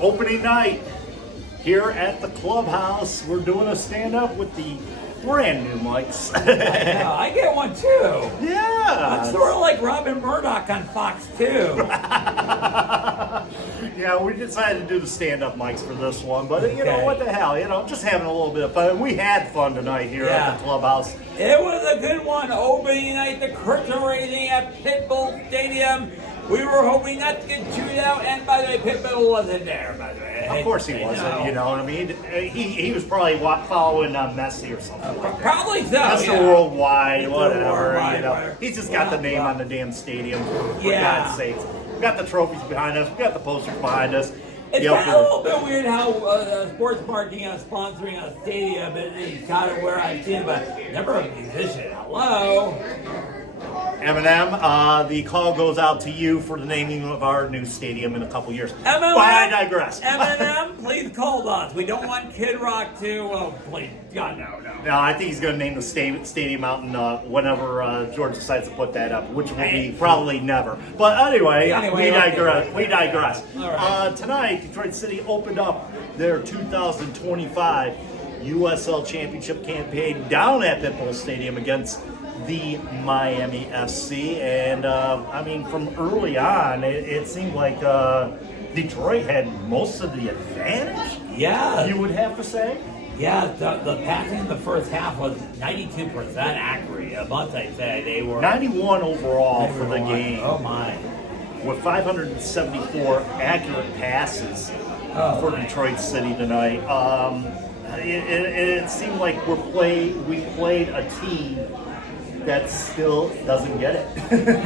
Opening night here at the clubhouse. We're doing a stand-up with the brand new mics. I get one too. Yeah. I'm sort of like Robin Murdoch on Fox 2. Yeah, we decided to do the stand-up mics for this one, but you know what the hell, just having a little bit of fun. We had fun tonight here at the clubhouse. It was a good one. Opening night, the curtain raising at Pitbull Stadium. We were hoping not to get chewed out, and by the way, Pitbull wasn't there, by the way. Of course he wasn't, you know what I mean? He was probably following Messi or something like that. Probably so, Mr. Worldwide, whatever, Worldwide, you know. right. He's just got the name on the damn stadium, for God's sakes. We got the trophies behind us, we got the posters behind us. It's kind of a little bit weird how sports marketing is sponsoring a stadium, and it's kind of where I've seen it, but never a musician. Hello? Eminem, the call goes out to you for the naming of our new stadium in a couple years. Eminem, but I digress. Eminem, please call us. We don't want Kid Rock to, please. God, no. No, I think he's going to name the stadium out whenever George decides to put that up, which will be probably never. But anyway, we digress. All right. Tonight, Detroit City opened up their 2025 USL Championship campaign down at Pitbull Stadium against the Miami FC. And, from early on, it seemed like Detroit had most of the advantage. Yeah. You would have to say? Yeah, the passing in the first half was 92% accurate. I must say they were 91 overall for the game. Oh my! With 574 accurate passes for Detroit City tonight. It seemed like we played a team that still doesn't get it.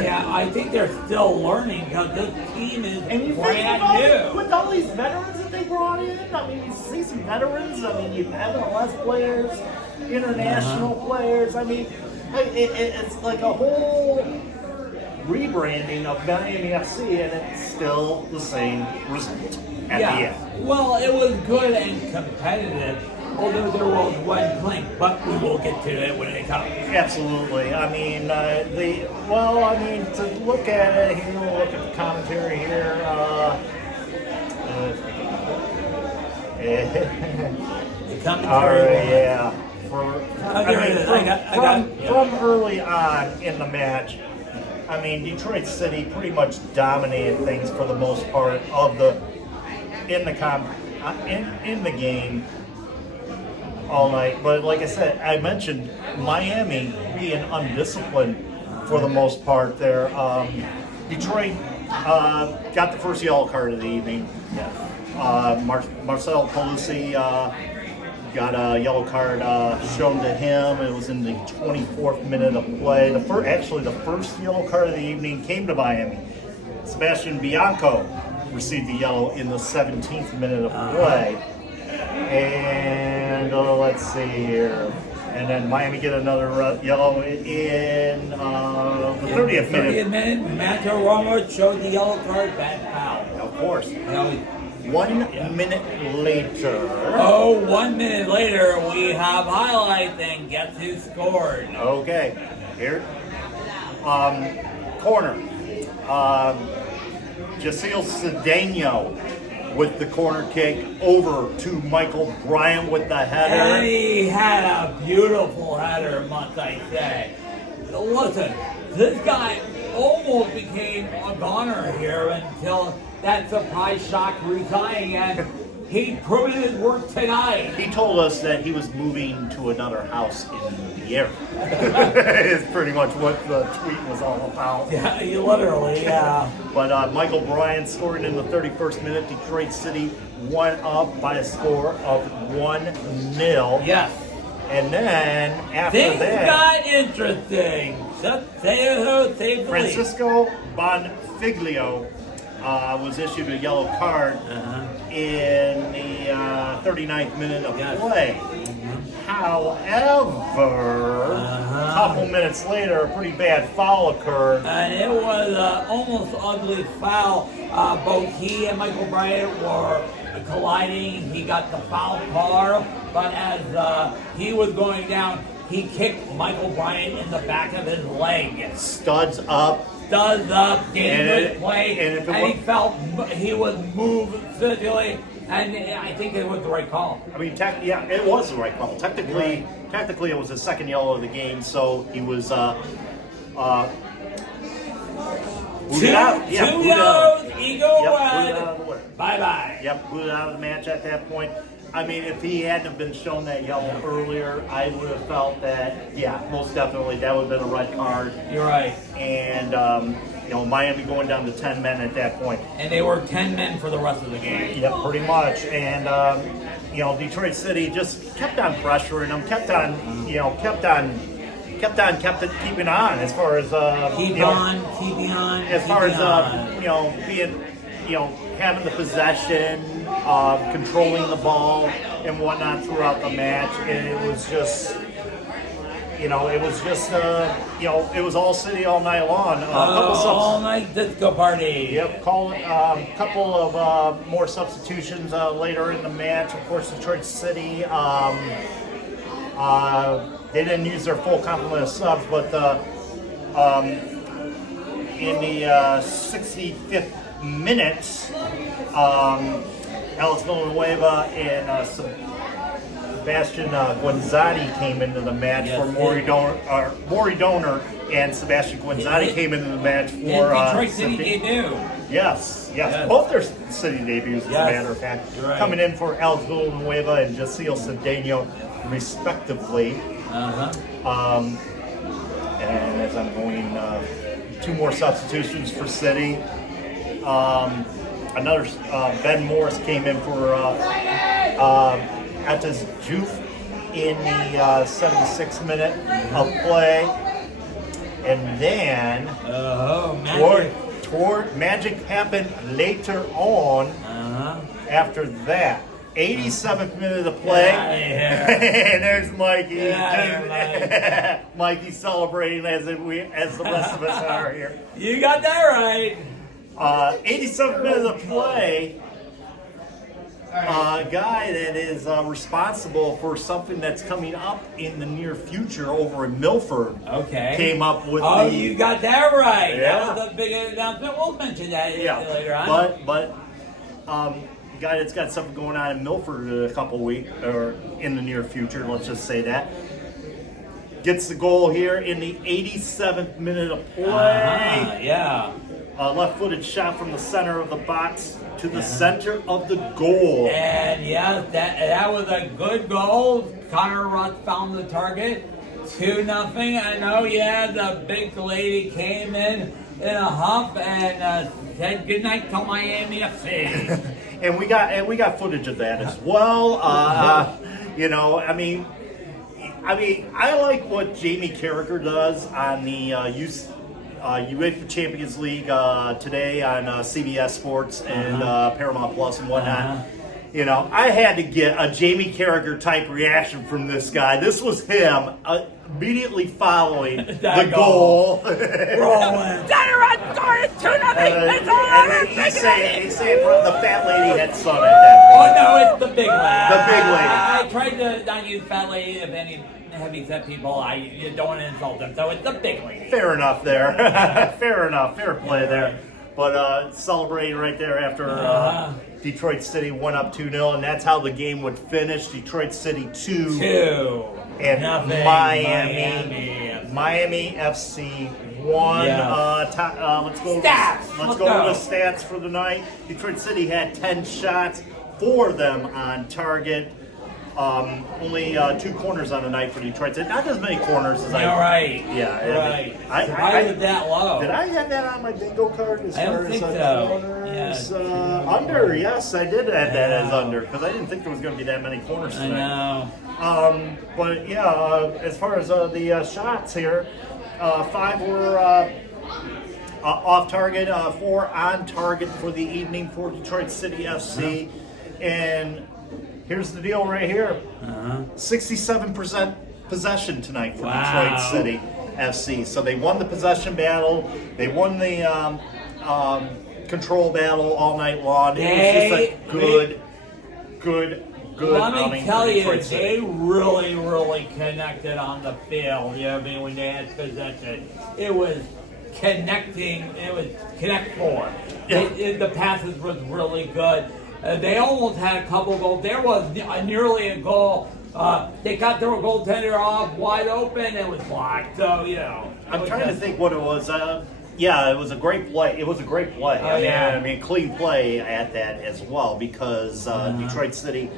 Yeah, I think they're still learning because this team is brand new. With all these veterans that they brought in, you see some veterans. You have MLS players, international players. It's like a whole rebranding of Miami FC, and it's still the same result at the end. Well, it was good and competitive. Although there was one clink, but we will get to it when it comes. Absolutely. To look at it here, we'll look at the commentary here. The commentary. From early on in the match, Detroit City pretty much dominated things for the most part in the game all night. But like I said, I mentioned Miami being undisciplined for the most part there. Detroit got the first yellow card of the evening. Marcel Pelusi got a yellow card shown to him. It was in the 24th minute of play. The first yellow card of the evening came to Miami. Sebastian Bianco received the yellow in the 17th minute of play. And let's see here. And then Miami get another yellow in the 30th minute. 30th minute, Mato Romo showed the yellow card, bad foul. Of course. 1 minute later. 1 minute later, we have highlights, and guess who scored? Okay. Here. Corner. Jacil Cedeno with the corner kick over to Michael Bryant with the header. And he had a beautiful header, must I say. Listen, this guy almost became a goner here until that surprise shock resigning, and he proved his work tonight. He told us that he was moving to another house in the area. It's pretty much what the tweet was all about. Yeah, literally, yeah. But Michael Bryant scored in the 31st minute. Detroit City went up by a score of 1-0. Yes. And then after Things that, got interesting. Francisco Bonfiglio was issued a yellow card in the 39th minute of play. However, a couple minutes later, a pretty bad foul occurred. And it was an almost ugly foul. Both he and Michael Bryant were colliding. He got the foul call, but as he was going down, he kicked Michael Bryant in the back of his leg. Studs up, studs up, game good play, and he felt he was moved physically, and I think it was the right call. I mean, yeah, it was the right call. Technically, it was his second yellow of the game, so he was Two yellows, ego red. Bye-bye. Yep, booted out of the match at that point. I mean, if he hadn't been shown that yellow earlier, I would have felt that, yeah, most definitely that would have been a red card. You're right. And, Miami going down to 10 men at that point. And they were 10 men for the rest of the game. Yep, pretty much. And, Detroit City just kept on pressuring them, kept on keeping on as far as keeping on. As far as being having the possession, controlling the ball and whatnot throughout the match, and it was just it was all city all night long. All night disco party. Yep, couple of more substitutions later in the match. Of course, Detroit City. They didn't use their full complement of subs, but in the 65th minute, Alex Villanueva and Sebastian Guanzatti came into the match for Maury Donor and Sebastian Guanzatti came into the match for Detroit City debut. Yes. Both their city debuts, as a matter of fact, coming in for Alex Villanueva and Jacil Cedeno, respectively. And as I'm going, two more substitutions for City. Another Ben Morris came in for Atas Juf in the 76th minute of play, and then magic happened later on. After that. 87th minute of play, and there's Mikey. Mikey celebrating as the rest of us are here. You got that right. 87th minute of play. A guy that is responsible for something that's coming up in the near future over in Milford. Came up with you got that right. Yeah. That was a big announcement. We'll mention that later on. But guy that's got something going on in Milford in a couple weeks, or in the near future, let's just say that. Gets the goal here in the 87th minute of play. Left-footed shot from the center of the box to the center of the goal. And that was a good goal. Connor Rutt found the target. 2-0. I know, the big lady came in a huff and said goodnight to Miami FC. And we got footage of that as well. I like what Jamie Carragher does on the UEFA Champions League today on CBS Sports and Paramount Plus and whatnot. I had to get a Jamie Carragher type reaction from this guy. This was him immediately following the goal. Rolling. He's saying the fat lady had son at that point. Oh, no, it's the big lady. The big lady. I tried to not use fat lady if any heavy set people. You don't want to insult them, so it's the big lady. Fair enough there. Fair enough. Fair play there. But celebrating right there after Detroit City went up 2-0, and that's how the game would finish. Detroit City 2. And Miami FC 1. Let's go over the stats for the night. Detroit City had 10 shots, 4 of them on target. Only 2 corners on the night for Detroit City. Not as many corners as right. Why was that low? Did I have that on my bingo card as far as corners? Under, yes, I did add that as under because I didn't think there was going to be that many corners tonight. I know. But as far as the shots here, 5 were off target, 4 on target for the evening for Detroit City FC, and here's the deal right here. 67% possession tonight for Detroit City FC. So they won the possession battle. They won the control battle all night long. It was just a good Let me tell you, they really connected on the field. When they had possession. It was connecting. It was connect four. Yeah. The passes was really good. They almost had a couple goals. There was nearly a goal. They got their goaltender off wide open. It was blocked. So I'm trying to think what it was. Yeah, it was a great play. It was a great play. I mean, clean play at that as well because Detroit City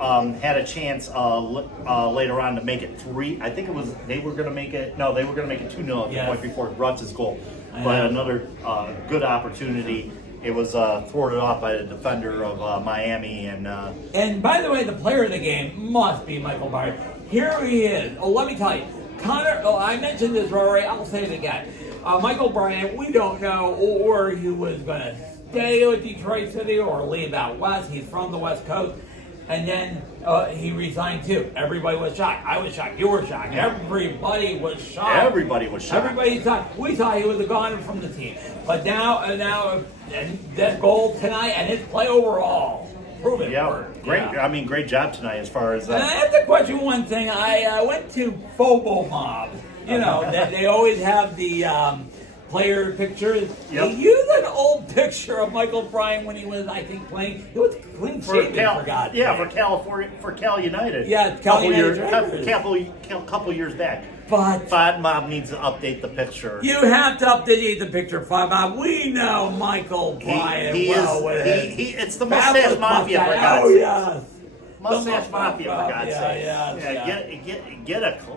had a chance later on to make it 3. I think it was they were going to make it. No, they were going to make it 2-0 at the point before Rutz's goal. But another good opportunity. It was thwarted off by the defender of Miami. And by the way, the player of the game must be Michael Byron. Here he is. Oh, let me tell you. I mentioned this, Rory. I'll say it again. Michael Bryant, we don't know or he was going to stay with Detroit City or leave out west. He's from the West Coast. And then he resigned too. Everybody was shocked. I was shocked. You were shocked. Yeah. Everybody was shocked. Everybody was shocked. Everybody thought we thought he was a goner from the team. But now that goal tonight and his play overall. Proven. Yeah, great. Yeah. I mean, great job tonight as far as. And I have to question one thing. I went to Phobo Mob. They always have the player pictures. Yep. They used an old picture of Michael Bryant when he was, I think, playing. It was clean shaven for God's sake. For California, for Cal United. Yeah, Cal United. Couple years back. But FOD Mob needs to update the picture. You have to update the picture, FOD Mob. We know Michael Bryant it's the Mustache Mafia, for God's sake. Oh, yes. Mustache Mafia, for God's sake. Yeah.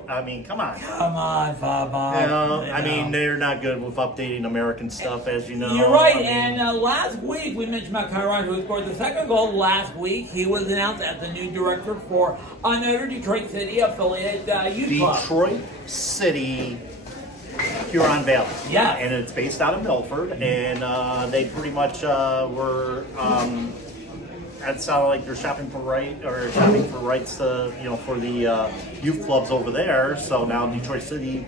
I mean, come on. Come on, FOD Mob. I mean, they're not good with updating American stuff, as you know. You're right. And last week, we mentioned about Kyron, who scored the second goal last week. He was announced as the new director for another Detroit City affiliate youth club. Detroit City Huron Valley. Yeah. And it's based out of Milford. And they pretty much were... It sounded like they're shopping for rights to, for the youth clubs over there. So now Detroit City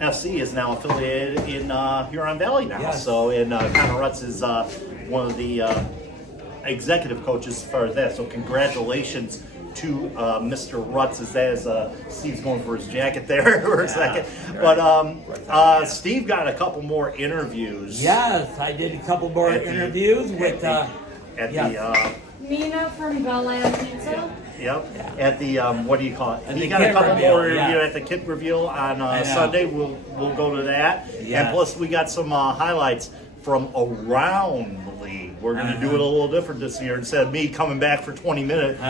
FC is now affiliated in Huron Valley now. Yes. So, and Connor Rutz is one of the executive coaches for that. So congratulations to Mr. Rutz as Steve's going for his jacket there for a second. But Steve got a couple more interviews. Yes, I did a couple more interviews with... Mina from Bellland Pizza. Yep. At the what do you call it? He got a couple more at the kit reveal on Sunday. We'll go to that. Yes. And plus we got some highlights from around the league. We're going to do it a little different this year. Instead of me coming back for 20 minutes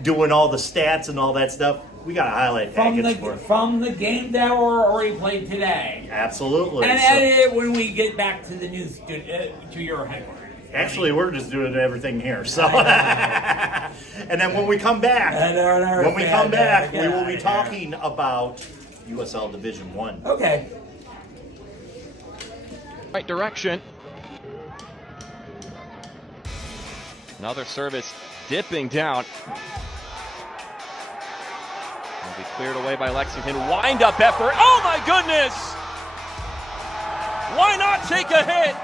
doing all the stats and all that stuff, we got a highlight package from the game that already played today. Absolutely. And edit it when we get back to the news to your headquarters. Actually, we're just doing everything here. So, and then when we come back, we will be talking about USL Division 1. Okay. Right direction. Another service dipping down. Will be cleared away by Lexington. Wind up effort. Oh my goodness! Why not take a hit?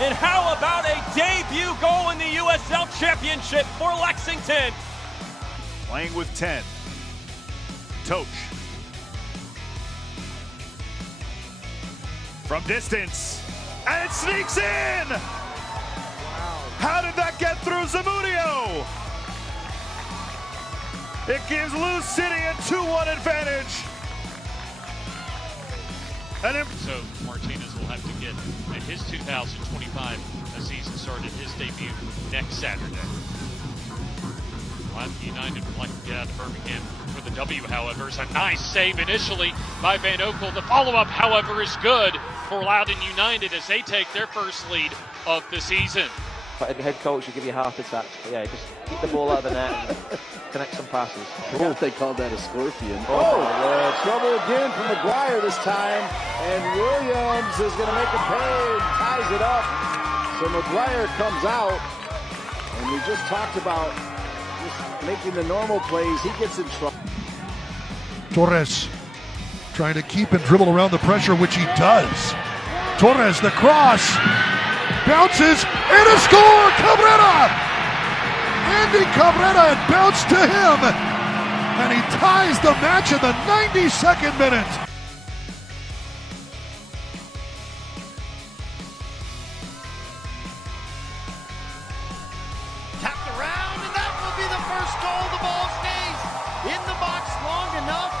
And how about a debut goal in the USL Championship for Lexington? Playing with 10. Toch. From distance. And it sneaks in! Wow. How did that get through Zamudio? It gives Lou City a 2-1 advantage. So Martinez will have to get at his 2025 season started his debut next Saturday. United would like to get out of Birmingham for the W, however. It's a nice save initially by Van Oekel. The follow-up, however, is good for Loudoun United as they take their first lead of the season. A head coach will give you a heart attack. But yeah, just keep the ball out of the net and connect some passes. I wonder if they called that a scorpion. Trouble again from McGuire this time. And Williams is going to make a pay and ties it up. So McGuire comes out. And we just talked about just making the normal plays. He gets in trouble. Torres trying to keep and dribble around the pressure, which he does. Torres, the cross. Bounces, and a score! Cabrera! Andy Cabrera had bounced to him, and he ties the match in the 92nd minute. enough.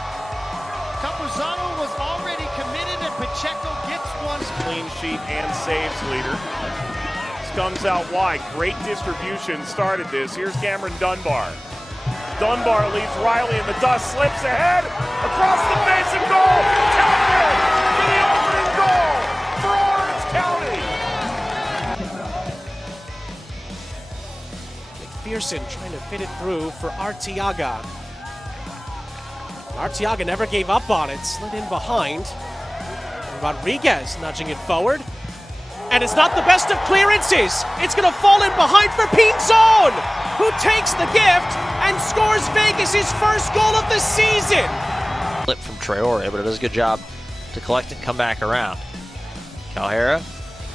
Capuzano was already committed, and Pacheco gets one. Clean sheet and saves leader. This comes out wide. Great distribution started this. Here's Cameron Dunbar. Dunbar leaves Riley in the dust, slips ahead, across the face and goal. Tackle for the opening goal for Orange County. McPherson trying to fit it through for Arteaga. Arteaga never gave up on it, slid in behind. And Rodriguez nudging it forward. And it's not the best of clearances. It's going to fall in behind for Pinzon, who takes the gift and scores Vegas' first goal of the season. Flip from Traore, but it does a good job to collect and come back around. Calhera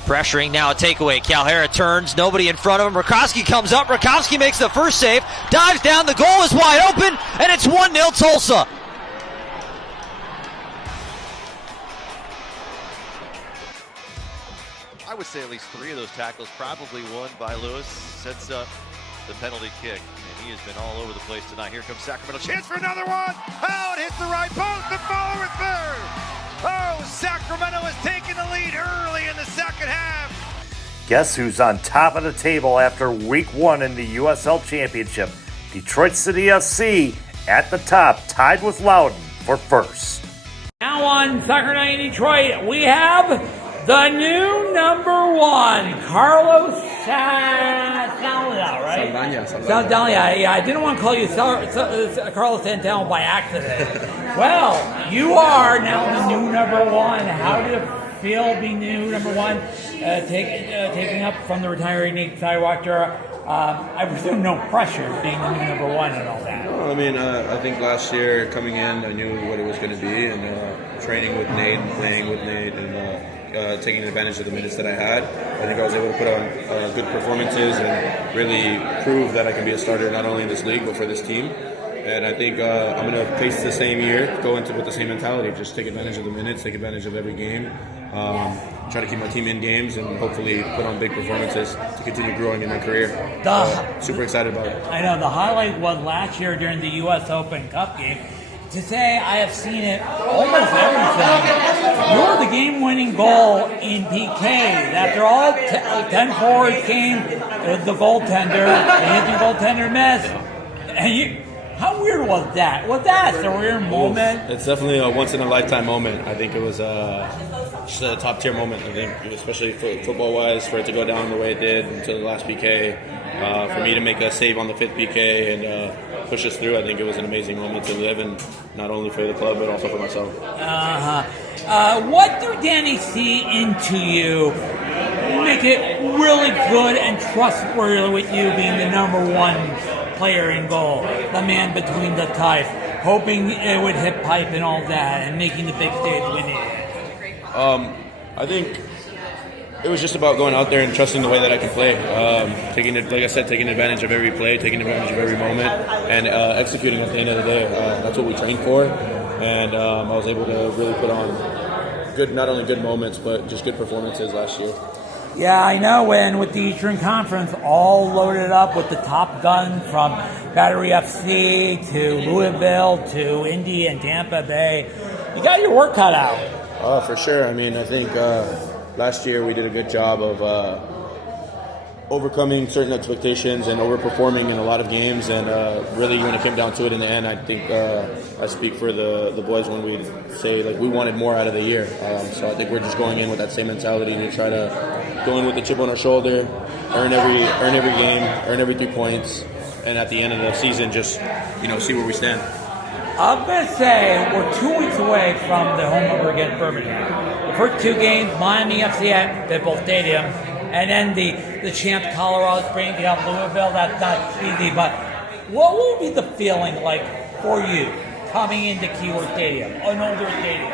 pressuring, now a takeaway. Calhera turns, nobody in front of him. Rakowski comes up, Rakowski makes the first save, dives down, the goal is wide open, and it's 1-0 Tulsa. I would say at least 3 of those tackles probably won by Lewis. Sets up the penalty kick, and he has been all over the place tonight. Here comes Sacramento. Chance for another one. Oh, it hits the right post. The follower third. Oh, Sacramento has taken the lead early in the second half. Guess who's on top of the table after week 1 in the USL Championship? Detroit City FC at the top, tied with Loudoun for first. Now on Soccer Night in Detroit, we have the new number 1, Carlos Saldana, right? Saldana. Yeah, I didn't want to call you Carlos Santana by accident. Well, you are now the new number 1. How do you feel being new number 1, taking up from the retiring Nate Skywalker? I presume no pressure being the new number 1 and all that. Well, I mean, I think last year coming in, I knew what it was going to be, and training with Nate and playing with Nate and taking advantage of the minutes that I had. I think I was able to put on good performances and really prove that I can be a starter not only in this league but for this team. And I think I'm going to face the same year, go into with the same mentality, just take advantage of the minutes, take advantage of every game, try to keep my team in games, and hopefully put on big performances to continue growing in my career. Super excited about it. I know the highlight was last year during the U.S. Open Cup game. To say I have seen it almost everything. You're the game-winning goal in PK. After all 10 forwards came, the goaltender, the Hampton goaltender missed. And how weird was that? Was that a surreal moment? It's definitely a once-in-a-lifetime moment. I think it was just a top-tier moment. I think, especially football-wise, for it to go down the way it did until the last PK. For me to make a save on the 5th PK and push us through, I think it was an amazing moment to live, and not only for the club but also for myself. What do Danny see into you make it really good and trustworthy with you being the number 1 player in goal, the man between the ties, hoping it would hit pipe and all that, and making the big stage winning? I think it was just about going out there and trusting the way that I can play. Taking advantage of every play, taking advantage of every moment, and executing at the end of the day. That's what we trained for, and I was able to really put on not only good moments, but just good performances last year. Yeah, I know. And with the Eastern Conference all loaded up with the top gun from Battery FC to Louisville to Indy and Tampa Bay, you got your work cut out. Oh, for sure. I mean, I think last year we did a good job of overcoming certain expectations and overperforming in a lot of games, and really when it came down to it in the end, I think I speak for the boys when we say we wanted more out of the year. So I think we're just going in with that same mentality to try to go in with the chip on our shoulder, earn every game, earn every 3 points, and at the end of the season just see where we stand. I'm going to say we're 2 weeks away from the home opener against Birmingham. The first 2 games, Miami FC at Pitbull Stadium, and then the champ Colorado Springs, Louisville. That's not easy, but what will be the feeling like for you coming into Keyword Stadium, an older stadium,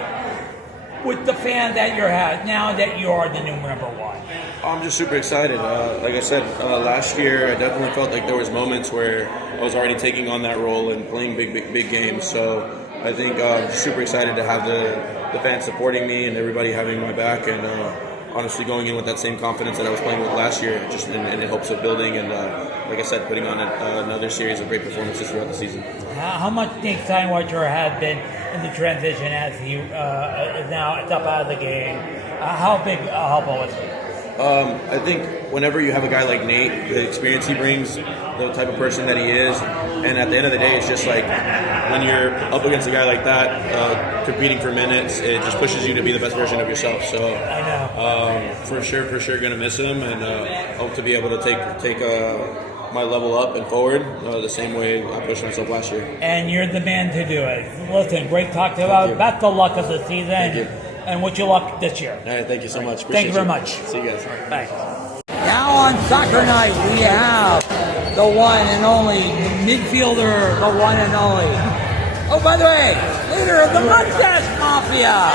with the fans that you're having now that you are the new number 1? I'm just super excited. Like I said, last year I definitely felt like there was moments where I was already taking on that role and playing big games. So I think I'm super excited to have the fans supporting me and everybody having my back, and honestly going in with that same confidence that I was playing with last year, just in hopes of building and, like I said, putting on another series of great performances throughout the season. How much Nick Steinwacher has been in the transition as he is now up out of the game? How big a help was he? I think whenever you have a guy like Nate, the experience he brings, the type of person that he is, and at the end of the day, it's just like when you're up against a guy like that, competing for minutes, it just pushes you to be the best version of yourself. So I know. For sure, going to miss him, and hope to be able to take my level up and forward the same way I pushed myself last year. And you're the man to do it. Listen, great talk to you about. Best of luck of the season. Thank you. And wish you luck this year. All right, thank you so much. Thank you very much. See you guys. Thanks. Now on soccer night, we have the one and only midfielder, the one and only. Oh, by the way, leader of the Mustache Mafia,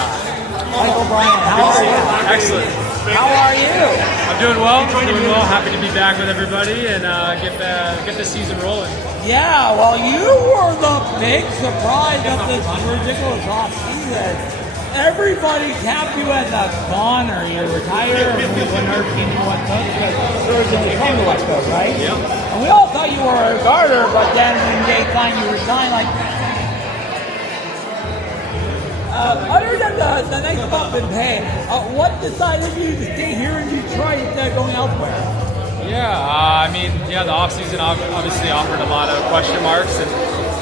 Michael Bryan. How are you? Excellent. How are you? I'm doing well. Happy to be back with everybody and get the season rolling. Yeah, well, you were the big surprise of this ridiculous offseason. Everybody capped you as a goner. You retired when our team West Coast because originally from the West Coast, right? Yep. And we all thought you were a guarder, but then when they signed you resigned, like. Other than the nice bump in pay, what decided you to stay here in Detroit instead of going elsewhere? Yeah, the offseason obviously offered a lot of question marks and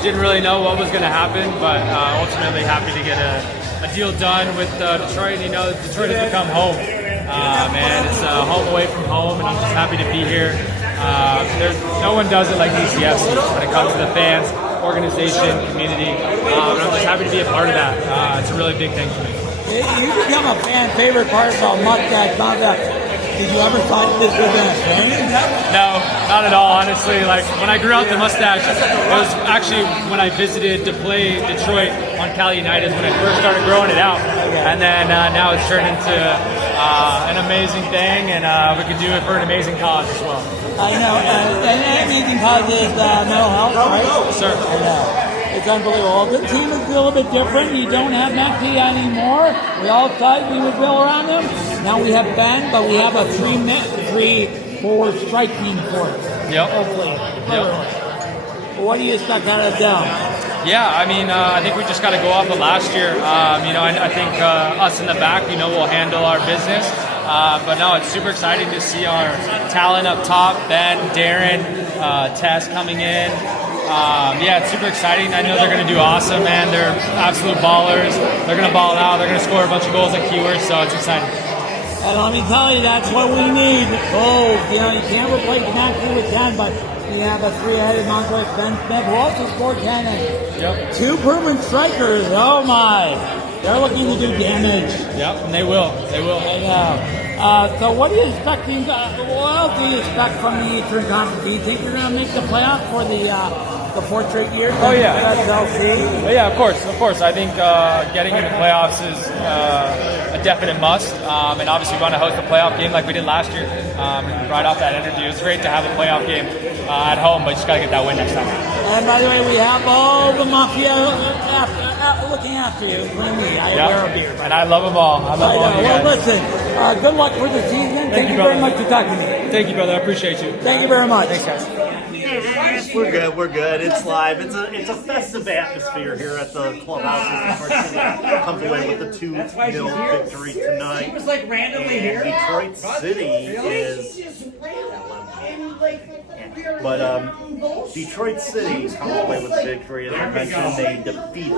didn't really know what was going to happen, but ultimately happy to get a deal done with Detroit. Detroit has become home, and it's home away from home, and I'm just happy to be here. No one does it like DCFC when it comes to the fans, organization, community, and I'm just happy to be a part of that. It's a really big thing for me. You become a fan favorite part of Mustache Mafia. Did you ever thought this was going to change? No, not at all, honestly. Like, when I grew out the mustache, it was actually when I visited to play Detroit on Cal United when I first started growing it out. And then now it's turned into an amazing thing, and we could do it for an amazing cause as well. I know, and an amazing cause is mental health, right? Yes, sir. I know. It's unbelievable. The team is a little bit different. You don't have Maxie anymore. We all thought we would build around him. Now we have Ben, but we have a 3-4 striking force. Yep. Hopefully. Yep. What do you expect out of them? Yeah, I think we just got to go off of last year. I think us in the back, we'll handle our business. But no, it's super exciting to see our talent up top. Ben, Darren, Tess coming in. It's super exciting. I know they're going to do awesome, man. They're absolute ballers. They're going to ball out. They're going to score a bunch of goals like keywords, so it's exciting. And let me tell you, that's what we need. Goals. You can't replace Maxie with 10, but you have a 3-headed monster like Ben Smith who also scored 10. And 2 proven strikers. Oh my. They're looking to do damage. Yep, and they will. They will. I know. So what are you expecting? What else do you expect from the Eastern Conference? Do you think you're going to make the playoffs for the 4th straight year? Oh, yeah. USL? Yeah, of course. I think getting in the playoffs is a definite must. And obviously we want to host a playoff game like we did last year. Right off that energy. It was great to have a playoff game at home, but you just got to get that win next time. And by the way, we have all the Mafia looking after you. Me, I wear a beard. And I love them all. I love all you guys. Well, listen, good luck for the season. Thank you very much for talking to me. Thank you, brother. I appreciate you. Thank you very much. Thanks, guys. We're good. It's live. It's a festive atmosphere here at the clubhouse. Comes away with a 2-0 victory tonight. He was like randomly here. Detroit City is. But Detroit City comes away with a victory. As I mentioned, they defeat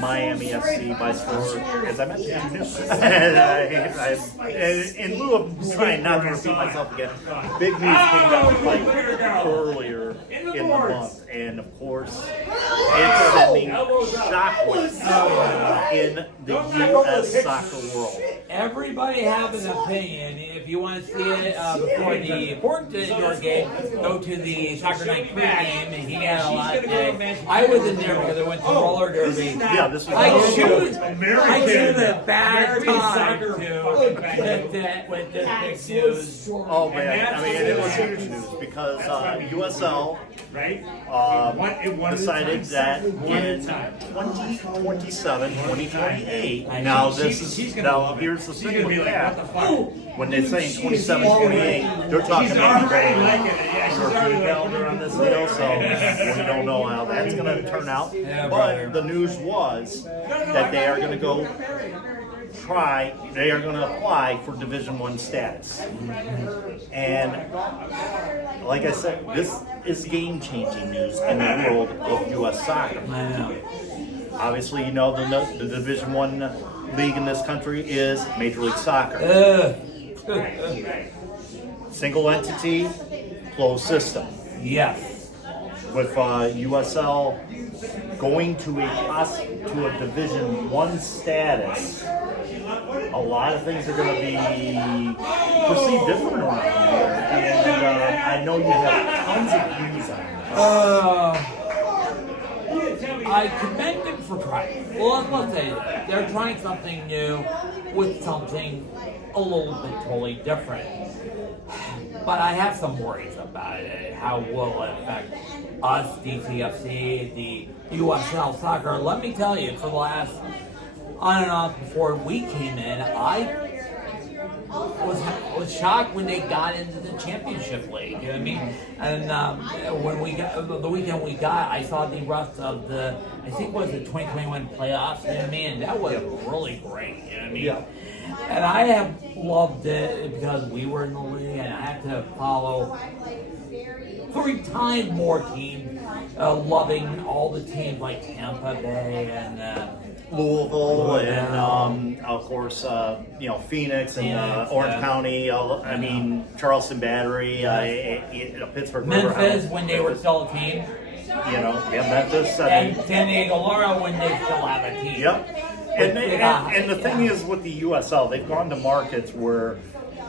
Miami FC by score, as I mentioned, 2-0. And in lieu of trying not to repeat myself again, big news came down the pipe earlier in the month. And of course, it's sending shockwaves in the U.S. soccer world. Everybody have an opinion. If you want to see it before the Fort Indoor game, go to the Soccer Night pregame, and he had a lot today. I was in there because I went to roller derby. Yeah, this was I choose a bad time with this big news. Oh man, it was huge news because USL decided that in 2027, 2028. Now here's the thing with that. when they're saying 27, 28, they're talking maybe European calendar on this deal, so we don't know how that's going to turn out. But the news was that they are going to go they are going to apply for Division I status. And like I said, this is game-changing news in the world of U.S. soccer. I know. Obviously, you know the Division I league in this country is Major League Soccer. Single entity, closed system. Yes. With USL going to a Division I status, a lot of things are going to be perceived different around here. And I know you have tons of views on this. I commend them for trying. Well, let's say that. They're trying something new with something a little bit totally different. But I have some worries about it. How will it affect us, DCFC, the USL Soccer? Let me tell you, for the last on and off before we came in, I was shocked when they got into the championship league. You know what I mean? And when we got the weekend we got, I saw the rest of the, I think it was the 2021 playoffs. You know what I mean? That was really great. You know what I mean? Yeah. And I have loved it because we were in the league, and I had to follow 3 times more teams, loving all the teams like Tampa Bay and Louisville and of course Phoenix and Orange County. I mean Charleston Battery, Pittsburgh, Memphis when they were still a team. Memphis and San Diego Laura when they still have a team. Yep. And the thing is with the USL, they've gone to markets where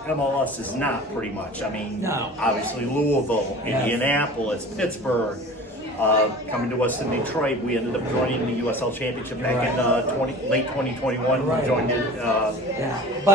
MLS is not, pretty much. I mean, obviously Louisville, Indianapolis, Pittsburgh. Coming to us in Detroit, we ended up joining the USL Championship back in late 2021. We joined it,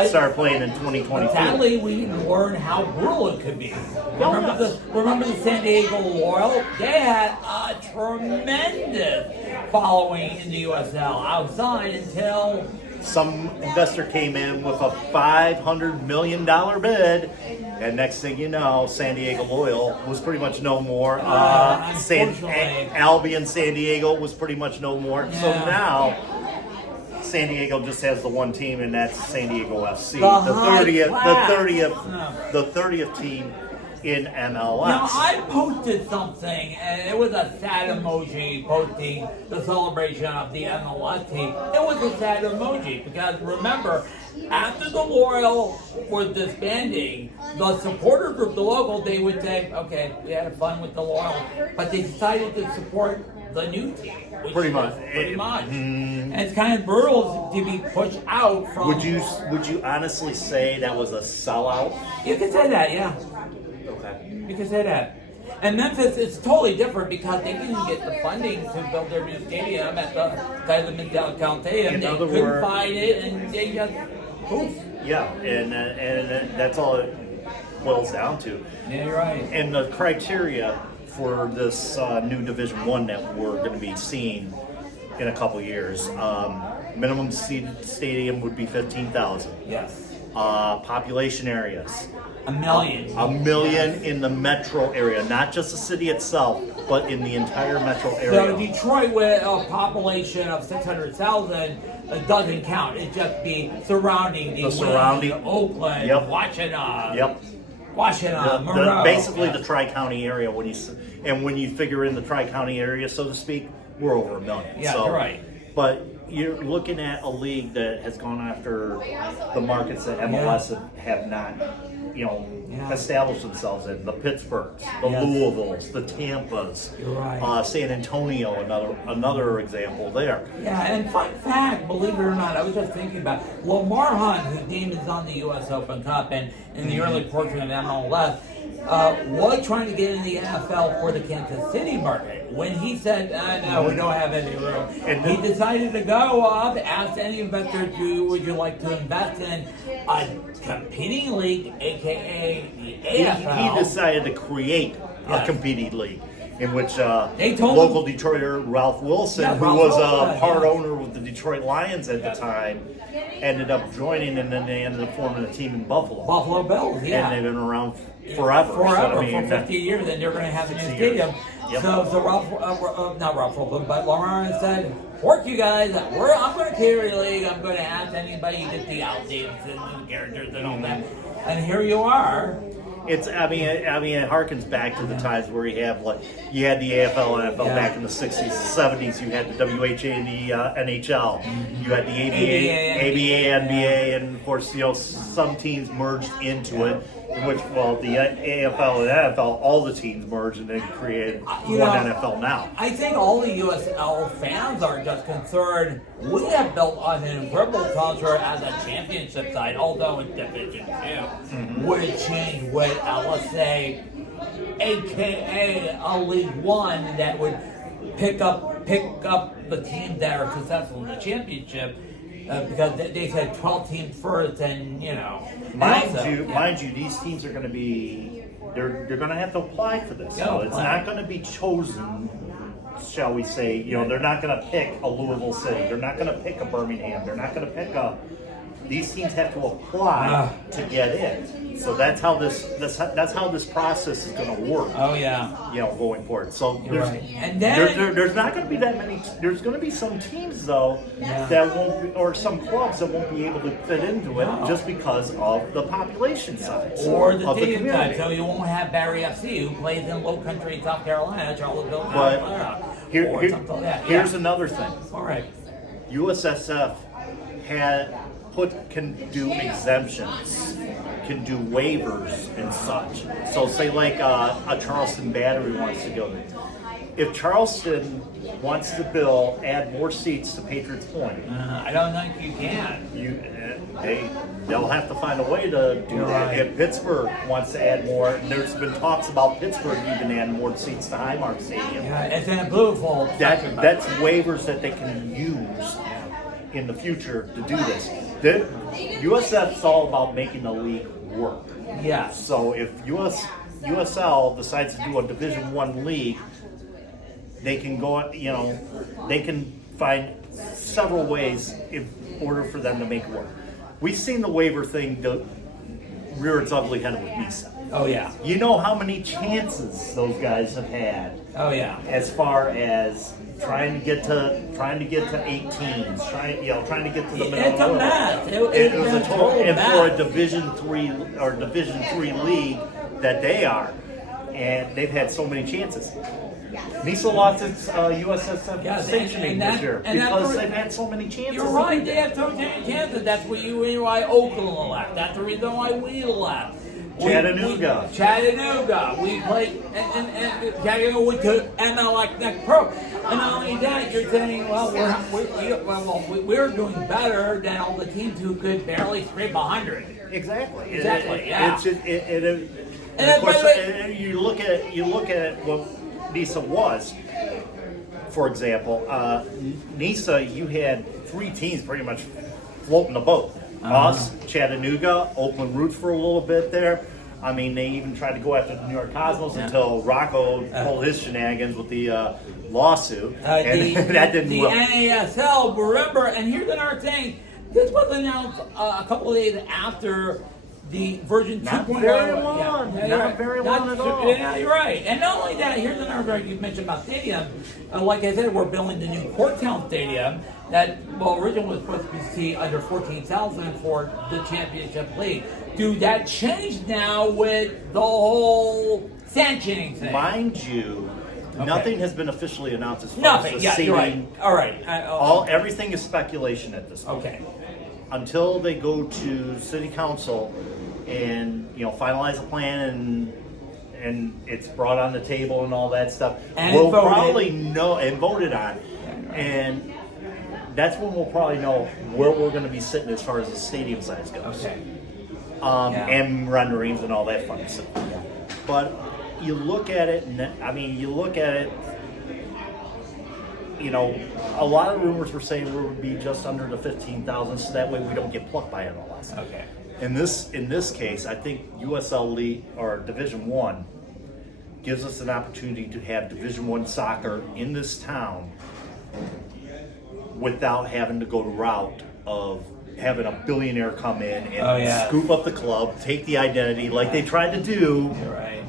started playing in 2022. Sadly, we learned how brutal it could be. Remember the San Diego Royal? They had a tremendous following in the USL outside until some investor came in with a $500 million bid, and next thing you know, San Diego Loyal was pretty much no more. Albion San Diego was pretty much no more. So now San Diego just has the one team, and that's San Diego FC, the 30th team in MLS. Now, I posted something, and it was a sad emoji posting the celebration of the MLS team. It was a sad emoji because, remember, after the Royal was disbanding, the supporter group, the local, they would say, okay, we had fun with the Royal, but they decided to support the new team. Pretty much. And it's kind of brutal to be pushed out from... Would you honestly say that was a sellout? You could say that, yeah. Okay. You can say that. And Memphis is totally different because they didn't get the funding to build their new stadium at the side of the Mid-South Coliseum. They couldn't find it, and they just poof. Yeah, and that's all it boils down to. Yeah, you're right. And the criteria for this new Division I that we're going to be seeing in a couple years, minimum seated stadium would be 15,000. Yes. Population areas. 1 million. 1 million in the metro area, not just the city itself, but in the entire metro area. So Detroit, with a population of 600,000, doesn't count. It just be surrounding the surrounding Oakland, Washington. Monroe. Basically the Tri-County area. When you figure in the Tri-County area, so to speak, we're over 1 million. Yeah, so, right. But you're looking at a league that has gone after the markets that MLS have not, established themselves in. The Pittsburghs, the Louisvilles, the Tampas, San Antonio, another example there. Yeah, and fun fact, believe it or not, I was just thinking about Lamar Hunt, whose name is on the U.S. Open Cup and in the early portion of MLS, was trying to get in the NFL for the Kansas City market. When he said, no, we don't have any room, he decided to go up, asked any investor, would you like to invest in a competing league, a.k.a. the AFL? He decided to create a competing league. in which told local Detroiter Ralph Wilson, Yeah, who Ralph was Wilson, a part yeah. owner with the Detroit Lions at the time, ended up joining, and then they ended up forming a team in Buffalo. Buffalo Bills, yeah. And they've been around forever. Forever, So, I mean, for 50 years, and they're going to have a new 60 stadium. years. Yep. So Ralph, not Ralph Wilson, but Lamar said, "Work, you guys. I'm going to carry the league. I'm going to ask anybody to get the outdates and the characters and all that." And here you are. I mean, it harkens back to the times where you had the AFL and NFL back in the 60s and 70s. You had the WHA and the NHL. You had the ABA, NBA, and of course, some teams merged into it. In which, the AFL and NFL, all the teams merged and then created one NFL now. I think all the USL fans are just concerned. We have built on an incredible culture as a championship side, although in Division 2. Would it change with, let's say, AKA a League One that would pick up the teams that are successful in the championship? Because they said 12 teams first, and Mind you, these teams are going to be they're going to have to apply for this. So it's not going to be chosen, shall we say? They're not going to pick a Louisville City. They're not going to pick a Birmingham. They're not going to pick a. These teams have to apply to get in. So that's how this process is going to work. Oh yeah. Going forward. So and then there's not going to be that many. There's going to be some teams though that won't be, or some clubs that won't be able to fit into it just because of the population size or the of the team community. type. So you won't have Barry FC, who plays in Low Country, South Carolina, Charlottesville, But here's another thing. All right. USSF can do exemptions, can do waivers and such. So say like a Charleston Battery wants to go there. If Charleston wants to add more seats to Patriots Point, I don't think you can. They'll have to find a way to do that. If Pittsburgh wants to add more, and there's been talks about Pittsburgh even adding more seats to Highmark Stadium. Yeah, it's in a blue fold. That's waivers that they can use in the future to do this. The USF's all about making the league work. Yeah. So if USL decides to do a Division I league, they can go. They can find several ways in order for them to make it work. We've seen the waiver thing rear its ugly head with NISA. Oh yeah. You know how many chances those guys have had. Oh yeah. As far as trying to get to 18s, trying to get to the middle. It's a mess. It was a total, and for a Division III league that they are, and they've had so many chances. NISA lost its USSF sanctioning this year because they've had so many chances. You're right. They have so many chances. That's why Oakland left. That's the reason why we left. Chattanooga. We played, and Chattanooga went to MLX Next Pro. And not only that, you're saying, well, we're doing better than all the teams who could barely scrape 100. Exactly. Yeah. It's just, and of course, you look at what NISA was. For example, NISA, you had 3 teams pretty much floating the boat. Us, Chattanooga, Oakland Roots for a little bit there. I mean, they even tried to go after the New York Cosmos until Rocco pulled his shenanigans with the lawsuit, and that didn't work. The NASL, remember, and here's another thing. This was announced a couple of days after the version 2.0. Not very long. Not very long at all. Yeah, you're right. And not only that, here's another thing you mentioned about stadium. Like I said, we're building the new Porttown Stadium that, originally was supposed to be under 14,000 for the championship league. Dude, that changed now with the whole sanctioning thing. Mind you, nothing has been officially announced as far Nothing. as the Yeah, seating. you're right. All right. Everything is speculation at this point. Okay. Until they go to city council and finalize a plan and it's brought on the table and all that stuff, we'll probably know and voted on, and that's when we'll probably know where we're going to be sitting as far as the stadium size goes. Okay. And renderings and all that fun stuff. But you look at it, a lot of rumors were saying we would be just under the 15,000, so that way we don't get plucked by MLS. Okay. In this case, I think USL League or Division I gives us an opportunity to have Division I soccer in this town without having to go the route of having a billionaire come in and scoop up the club, take the identity like they tried to do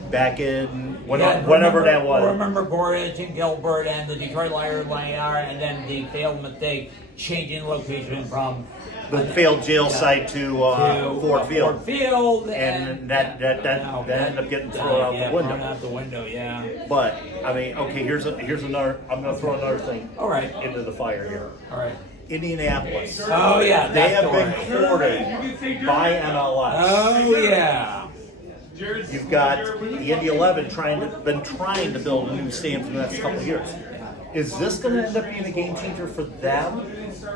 back in whenever that was. Remember Gorich and Gilbert and the Detroit Lions, and then the failed mistake changing location from the failed jail site to Ford Field. Ford Field, and that ended up getting thrown out the window. Thrown out the window, yeah. But I mean, okay, here's another. I'm going to throw another thing. All right. Into the fire here. All right. Indianapolis. Oh yeah, they have been courted by MLS. Oh yeah. You've got the Indy 11 been trying to build a new stadium for the next couple of years. Is this going to end up being a game changer for them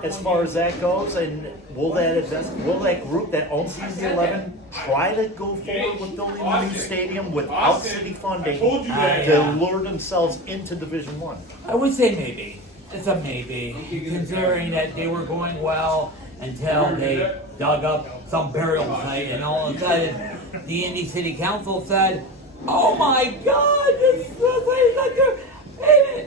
as far as that goes? And will that group that owns the 11 try to go forward with building a new stadium without city funding to lure themselves into Division I? I would say maybe. It's a maybe, considering that they were going well until they dug up some burial site, and all of a sudden the Indy City Council said, "Oh my God, this is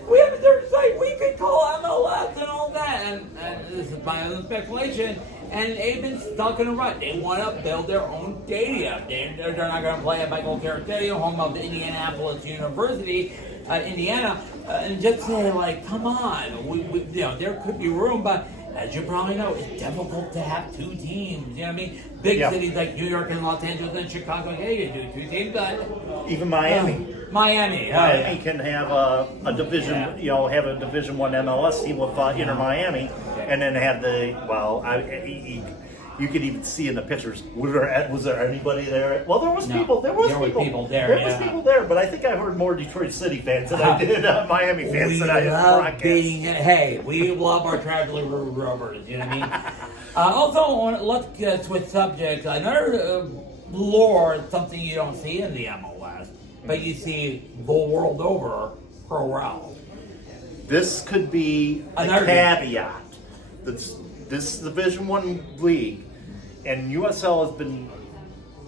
we have a dirt site. We could call MLS and all that." And this is my own speculation. And they've been stuck in a rut. They want to build their own stadium. They're not going to play at Michael Carrick Stadium, home of Indianapolis University, Indiana, and just say like, come on, we there could be room, but as you probably know, it's difficult to have two teams. You know what I mean? Big cities like New York and Los Angeles and Chicago, you do two teams, but even Miami. Miami can have a division, have a Division I MLS team with Inter Miami, and then have you could even see in the pictures. Was there anybody there? Well, there was people. There was people there. There was people there, but I think I heard more Detroit City fans than I did Miami fans than I did broadcast. Hey, we love our traveling rovers. You know what I mean? Also, let's switch subjects. Another lore, something you don't see in the MLS, but you see the world over pro rel. This could be a caveat. This Division I league, and USL has been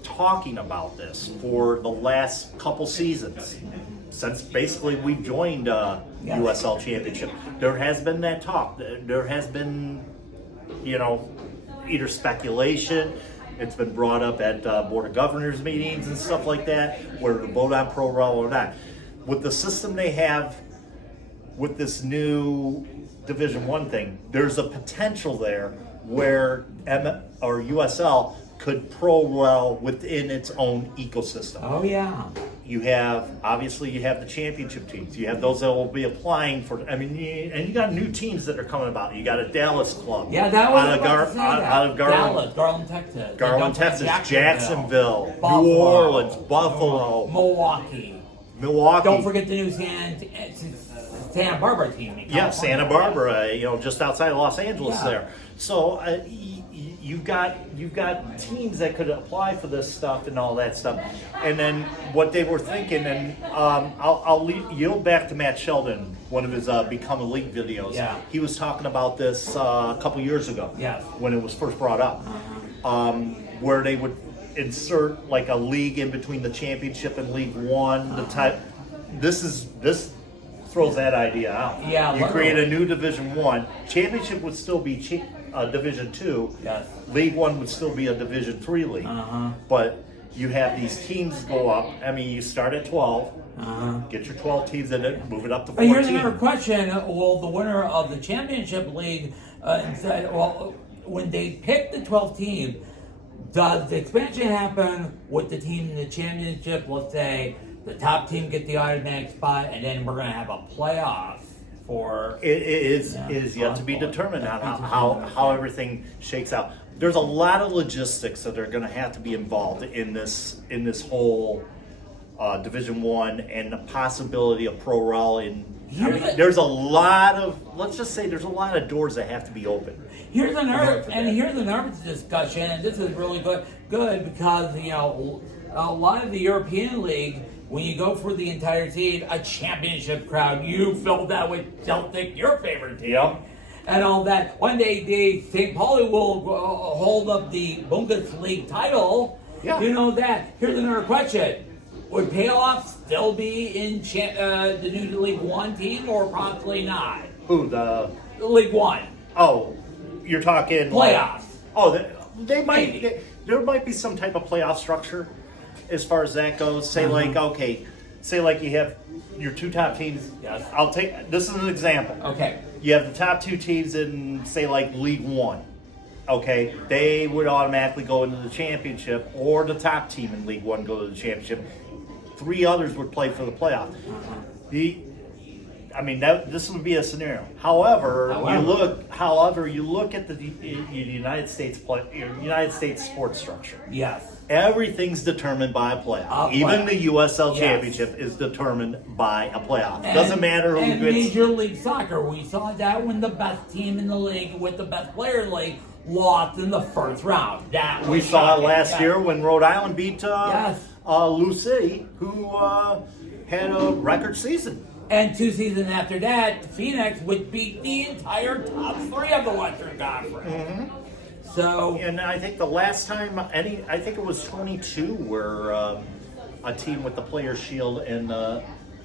talking about this for the last couple seasons, since basically we joined USL Championship. There has been that talk. There has been, either speculation. It's been brought up at Board of Governors meetings and stuff like that, whether to vote on pro rel or not. With the system they have with this new Division I thing, there's a potential there where USL could pro rel within its own ecosystem. Oh yeah. You have the championship teams. You have those that will be applying for. and you got new teams that are coming about. You got a Dallas club. Yeah, that was out of Garland, Texas. Garland, Texas, Jacksonville, Buffalo, New Orleans, Buffalo, Milwaukee. Don't forget the new Santa Barbara team. Yeah, Santa Barbara, just outside of Los Angeles there. So you've got teams that could apply for this stuff and all that stuff. And then what they were thinking, and I'll yield back to Matt Sheldon, one of his Become a League videos. Yeah. He was talking about this a couple years ago when it was first brought up, where they would insert like a league in between the championship and League One. This throws that idea out. Yeah, you create a new Division I. Championship would still be Division II. Yes. League One would still be a Division III league. But you have these teams go up. You start at 12. Get your 12 teams in it, move it up to 14. But here's another question. Will the winner of the championship league when they pick the 12 team, does the expansion happen with the team in the championship? Let's say the top team get the automatic spot, and then we're going to have a playoff for. It is yet to be determined on how everything shakes out. There's a lot of logistics that are going to have to be involved in this whole Division I and the possibility of pro rel. There's a lot of, let's just say, there's a lot of doors that have to be open. Here's another discussion, and this is really good because a lot of the European League, when you go for the entire team, a championship crowd, you fill that with Celtic, your favorite team, and all that. One day, St. Pauli will hold up the Bundesliga title. Yeah. You know that. Here's another question. Would Payoff still be in the new League One team, or possibly not? Who, the League One? Oh, you're talking playoffs. They might. There might be some type of playoff structure as far as that goes. Say say you have your two top teams. Yes. I'll take this as an example. Okay. You have the top two teams in say League One. Okay, they would automatically go into the championship, or the top team in League One go to the championship. 3 others would play for the playoff. This would be a scenario. However, you look at the United States sports structure. Yes. Everything's determined by a playoff. Even the USL Championship is determined by a playoff. Doesn't matter who and gets. Major League Soccer, we saw that when the best team in the league with the best player in the league lost in the first round. We saw it last year when Rhode Island beat Lou City, who had a record season. And 2 seasons after that, Phoenix would beat the entire top 3 of the Western Conference. Mm-hmm. So, and I think the last time I think it was 22 where a team with the Players Shield and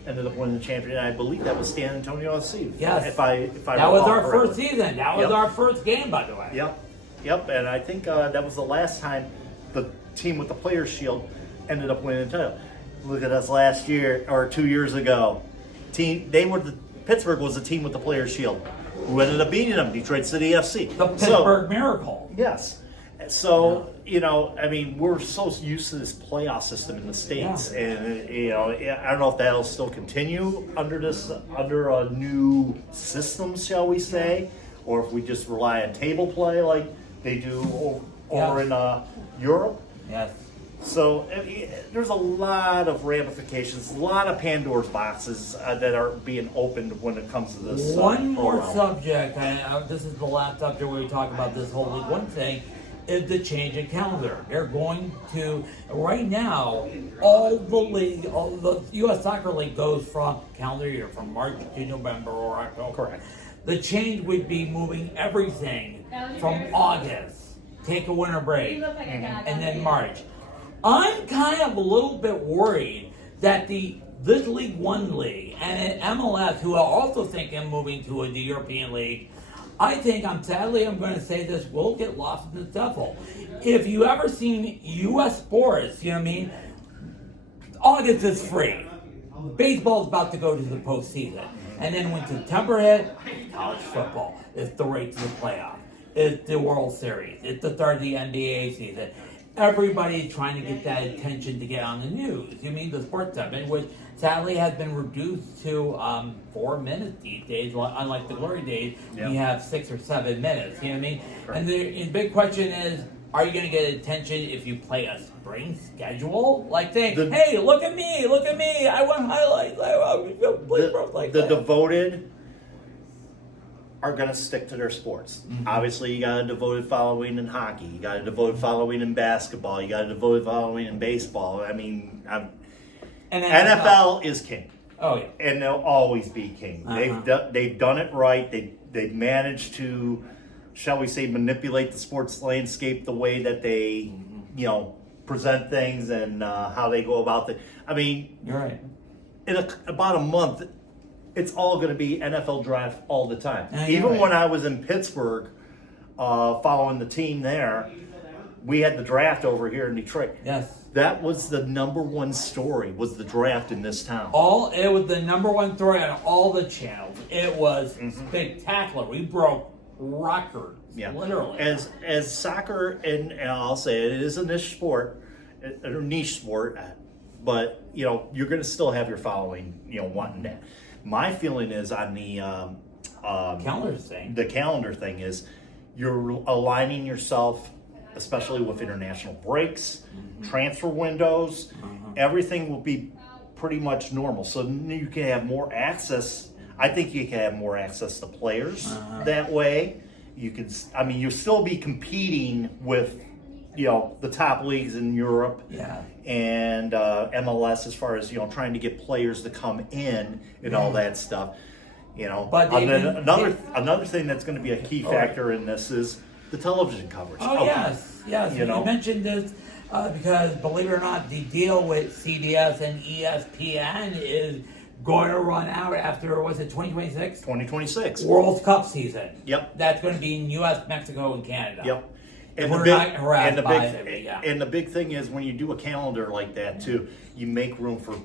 ended up winning the championship. I believe that was San Antonio FC. Yes. If I that was our correctly. first season. That was our first game, by the way. Yep. And I think that was the last time the team with the Players Shield ended up winning the title. Look at us last year or 2 years ago. Pittsburgh was the team with the Players Shield who ended up beating them, Detroit City FC. The Pittsburgh Miracle. Yes. So, we're so used to this playoff system in the States. And, I don't know if that'll still continue under a new system, shall we say, or if we just rely on table play like they do over in Europe. Yes. So there's a lot of ramifications, a lot of Pandora's boxes that are being opened when it comes to this. One more subject, and this is the last subject where we talk about this whole League One thing, is the change in calendar. They're going to, right now, all the U.S. Soccer League goes from calendar year, from March to November or October. Correct. The change would be moving everything from August, take a winter break, and then March. I'm kind of a little bit worried that this League One league and MLS, who are also thinking of moving to the European League, I'm going to say this, will get lost in the shuffle. If you ever seen U.S. sports, August is free. Baseball's about to go to the postseason. And then when September hit, college football. It's the race to the playoff. It's the World Series. It's the start of the NBA season. Everybody's trying to get that attention to get on the news. The sports segment, which sadly has been reduced to 4 minutes these days. Unlike the glory days, we have 6 or 7 minutes. You know what I mean? Right. And the big question is, are you going to get attention if you play a spring schedule? Like saying, hey, look at me, I want highlights. The devoted are going to stick to their sports. Mm-hmm. Obviously, you got a devoted following in hockey. You got a devoted following in basketball. You got a devoted following in baseball. NFL is king. Oh yeah, and they'll always be king. They've done it right. They've managed to, shall we say, manipulate the sports landscape the way that they, present things and how they go about it. You're right. In about a month, it's all going to be NFL draft all the time. Even when I was in Pittsburgh, following the team there, we had the draft over here in Detroit. Yes. That was the number one story, was the draft in this town. It was the number one story on all the channels. It was spectacular. We broke records, literally. As soccer, and I'll say it is a niche sport, but, you're going to still have your following, wanting that. My feeling is on the calendar thing. The calendar thing is you're aligning yourself, especially with international breaks, transfer windows. Everything will be pretty much normal. So you can have more access. I think you can have more access to players that way. You can. You'll still be competing with, the top leagues in Europe. Yeah. And MLS, as far as trying to get players to come in and all that stuff, But another thing that's going to be a key factor in this is the television coverage. Yes. You mentioned this. Because believe it or not, the deal with CBS and ESPN is going to run out after, was it 2026? 2026. World Cup season. Yep. That's going to be in U.S., Mexico, and Canada. Yep. And We're the big, not harassed and the by big, it, yeah. and the big thing is when you do a calendar like that too, you make room for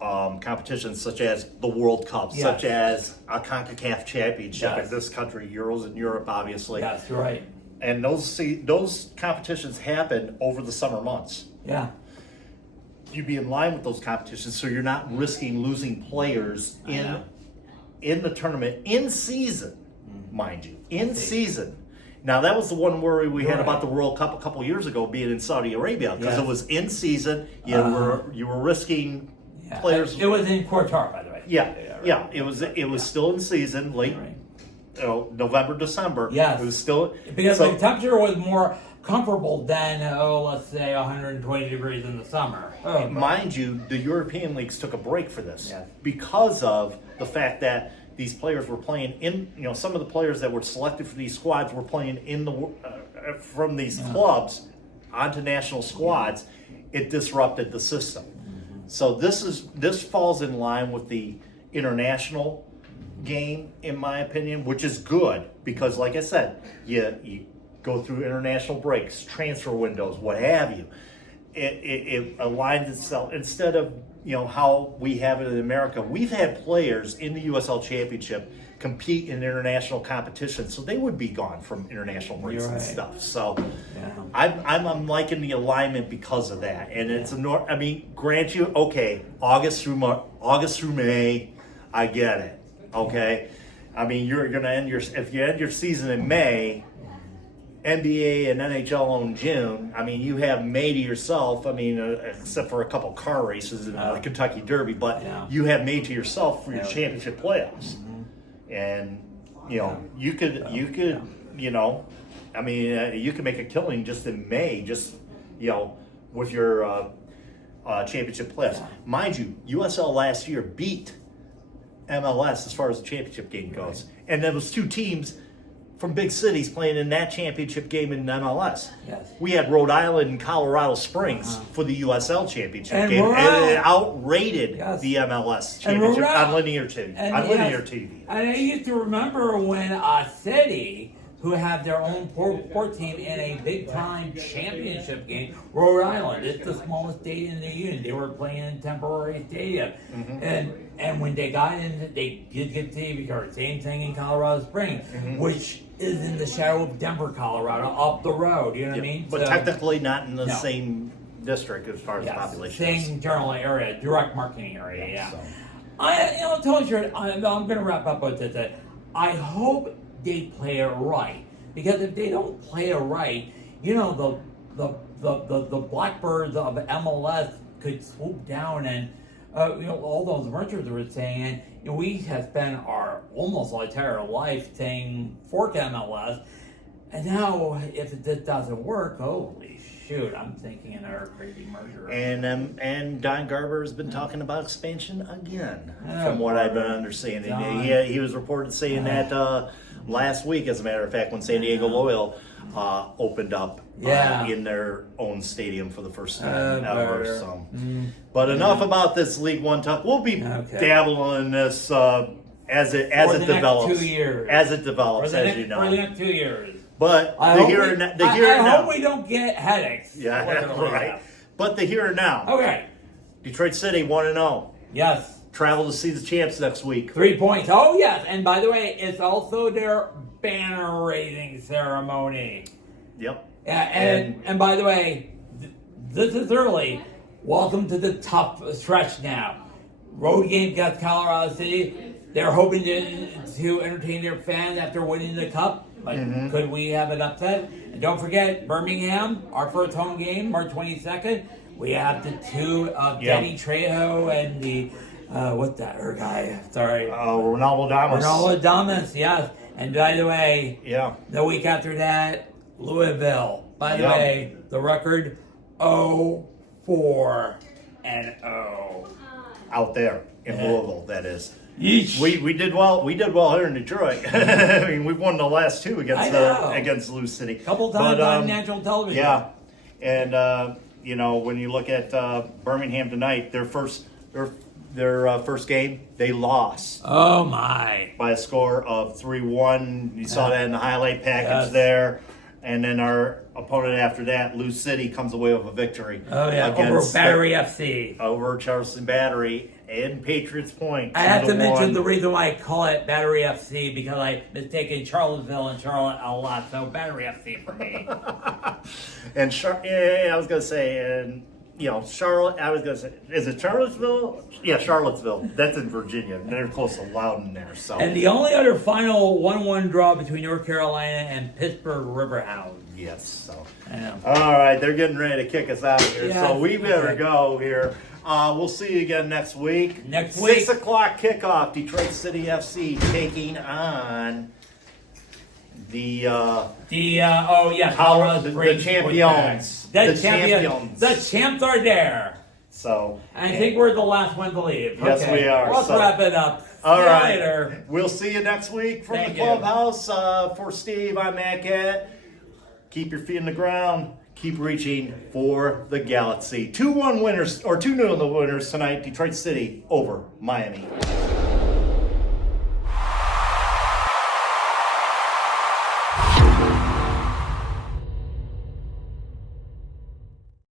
competitions such as the World Cup, Yes. such as a CONCACAF championship Yes. in this country, Euros in Europe, obviously. Yes, right. And those competitions happen over the summer months. Yeah. You be in line with those competitions, so you're not risking losing players in the tournament in season, mind you, in season. Now that was the one worry we had about the World Cup a couple years ago, being in Saudi Arabia, because it was in season. You were risking players. It was in Qatar, by the way. Yeah. It was still in season, late. November, December. Yes. It was still because the temperature was more comfortable than let's say 120 degrees in the summer. Mind you, the European leagues took a break for this because of the fact that these players were playing in. Some of the players that were selected for these squads were playing in the from these clubs onto national squads. It disrupted the system. So this falls in line with the international game, in my opinion, which is good because, like I said, you go through international breaks, transfer windows, what have you. It aligns itself instead of how we have it in America. We've had players in the USL Championship compete in international competitions, so they would be gone from international breaks and stuff. So I'm liking the alignment because of that, and it's grant you August through May, I get it. Okay, you're gonna end if you end your season in May. NBA and NHL own June. You have May to yourself. Except for a couple car races in the Kentucky Derby, but you have May to yourself for your championship playoffs. And you could make a killing just in May, with your championship playoffs. Mind you, USL last year beat MLS as far as the championship game goes, and there was two teams from big cities playing in that championship game in MLS. Yes. We had Rhode Island and Colorado Springs for the USL championship game, Rhode and it outrated the MLS championship on linear TV. And I used to remember when a city who have their own port team in a big-time championship game, Rhode Island, it's the smallest state in the union. They were playing in temporary stadium. And when they got in, they did get TV card. Same thing in Colorado Springs, which is in the shadow of Denver, Colorado, up the road. You know what I mean? But technically not in the same district as far as the population is. Same general area, direct marketing area, I told you, I'm going to wrap up with this. I hope they play it right, because if they don't play it right, the Blackbirds of MLS could swoop down and all those merchants were saying, we have spent our almost entire life saying fork MLS, and now if this doesn't work, holy shoot, I'm thinking another crazy merger. And Don Garber has been talking about expansion again, from what I've been understanding. He was reported saying that last week, as a matter of fact, when San Diego Loyal opened up in their own stadium for the first time ever. So. But enough about this League One talk. We'll be dabbling in this as it develops. 2 years. As it develops, as you know. For the next 2 years. But I hope we don't get headaches. Yeah, right. But the here and now. Okay. Detroit City 1-0. Yes. Travel to see the champs next week. 3 points. Oh, yes. And by the way, it's also their banner raising ceremony. Yep. And by the way, this is early. Welcome to the tough stretch now. Road game against Colorado City. They're hoping to entertain their fans after winning the Cup. But could we have an upset? And don't forget, Birmingham, our first home game, March 22nd. We have the two of Danny Trejo and the, what's that other guy? Sorry. Ronaldo Damas. Ronaldo Damas, yes. And by the way, the week after that, Louisville. By the way, the record 0-4-0. Out there in Louisville, that is. Yeesh. We did well. We did well here in Detroit. We've won the last two against Lou City. Couple times on national television. Yeah, And you know, when you look at Birmingham tonight, their first game, they lost. Oh my! By a score of 3-1. You saw that in the highlight package Yes. there. And then our opponent after that, Lou City, comes away with a victory. Oh yeah, over Battery FC. Over Charleston Battery and Patriots Point. I have to mention the reason why I call it Battery FC, because I mistaken Charlottesville and Charlotte a lot. So Battery FC for me. And I was gonna say, and you know, Charlotte. I was gonna say, is it Charlottesville? Yeah, Charlottesville. That's in Virginia. They're close to Loudon there. So. And the only other final 1-1 draw between North Carolina and Pittsburgh Riverhounds. Yes. So. Yeah. All right, they're getting ready to kick us out of here. Yeah, So we better go here. We'll see you again next week. Next week. 6 o'clock kickoff. Detroit City FC taking on the champions. The champions. The champs are there. So I think we're the last one to leave. Yes, Okay. we are. Let's So- wrap it up. All See you right. later. We'll see you next week from Thank the you. clubhouse. For Steve, I'm Matt Gatt. Keep your feet in the ground. Keep reaching for the galaxy. 2-1 winners, or 2-0 winners tonight. Detroit City over Miami.